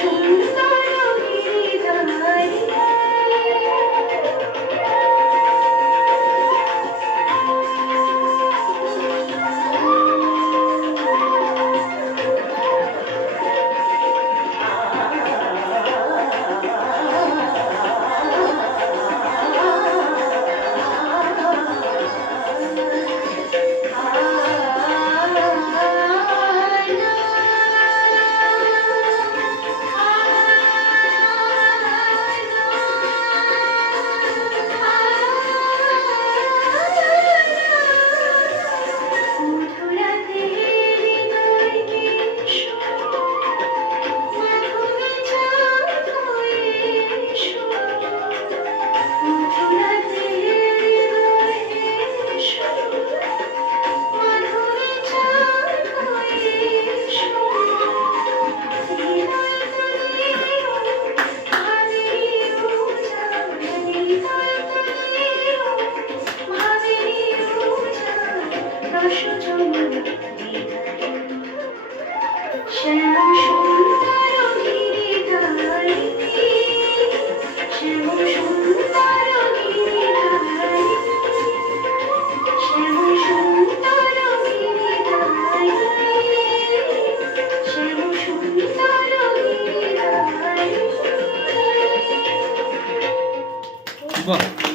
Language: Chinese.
Thank you. 吃